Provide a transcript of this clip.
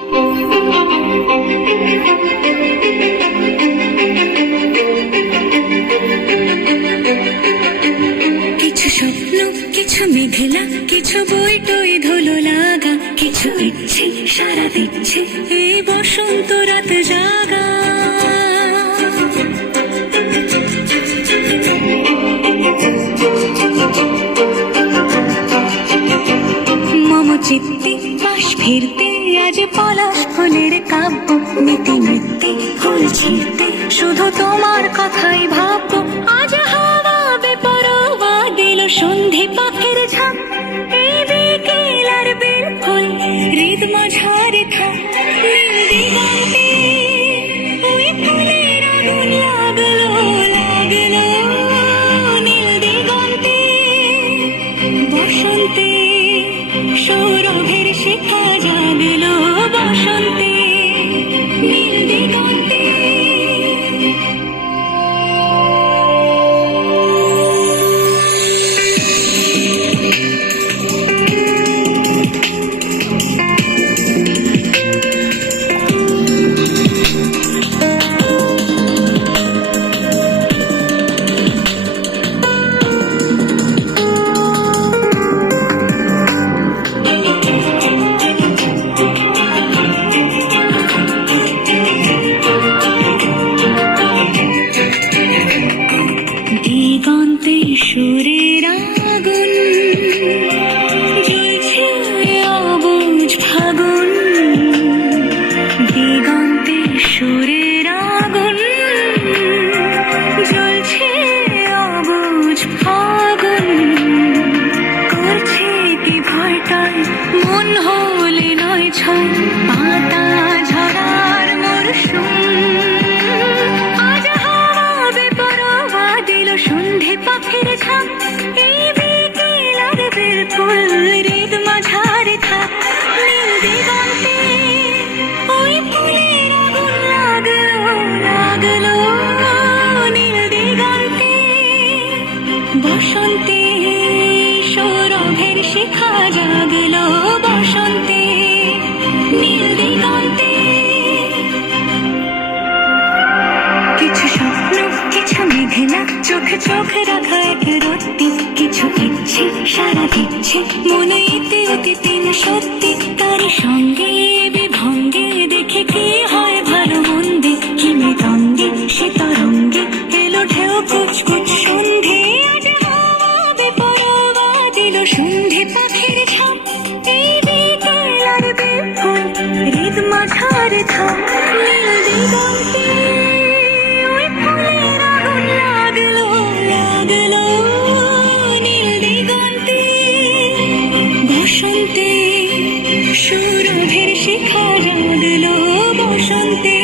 কিছু স্বপ্ন, কিছু মেঘলা, কিছু বই টই ধুলো লাগা, কিছু ইচ্ছে সারা দিচ্ছে এই বসন্ত রাত জাগা। মম চিত্তে পাশ ফিরতে আজ পলাশ ফুলের কাব্য, নিতে নিতে ফুল ছিঁড়তে শুধু তোমার কথাই ভাববো। আজ হাওয়া বেপরোয়া দিল সন্ধে পাখির ঝাঁক, এই বিকেল আর বের ফুল হৃদ মাঝারে থাক। নীল দিগন্তে ওই ফুলের আগুন লাগলো লাগলো, নীল দিগন্তে বসন্তে সৌরভের শিখা জাগলো, বসন্তে নীল দিগন্তে। দিগন্তে সুরের আগুন জ্বলছে অবুঝ ফাগুন, দিগন্তে সুরের আগুন জ্বলছে অবুঝ ফাগুন। করছে কি ভয়টাই মন হলে নয় ছয়, পাতা ঝরার মরশুম। সন্ধে পাখির ঝাঁক, এই বিকেল আর বের ফুল হৃদ মাঝারে থাক। নীল দিগন্তে ওই ফুলের আগুন লাগলো লাগলো, নীল দিগন্তে বসন্তে সৌরভের শিখা জাগলো, বসন্তে নীল দিগন্তে। কিছু স্বপ্ন, কিছু মেঘলা, চোখে চোখে রাখা এক রত্তি, কিছু ইচ্ছে সারা দিচ্ছে মনে ইতে অতীতে সত্যি। তার সঙ্গে বিভঙ্গে দেখে কি হয় ভালো মন্দে, কি মৃদঙ্গে সে তরঙ্গে এলো ঢেউ কুচকুচ সন্ধে। আজ হাওয়া বেপরোয়া দিল সন্ধে পাখির ঝাঁক, এই বিকেল আর বের ফুল হৃদ মাঝারে থাক। নীল দিগন্তে ওই ফুলের আগুন লাগলো লাগলো, নীল দিগন্তে বসন্তে সৌরভের শিখা জাগলো, বসন্তে।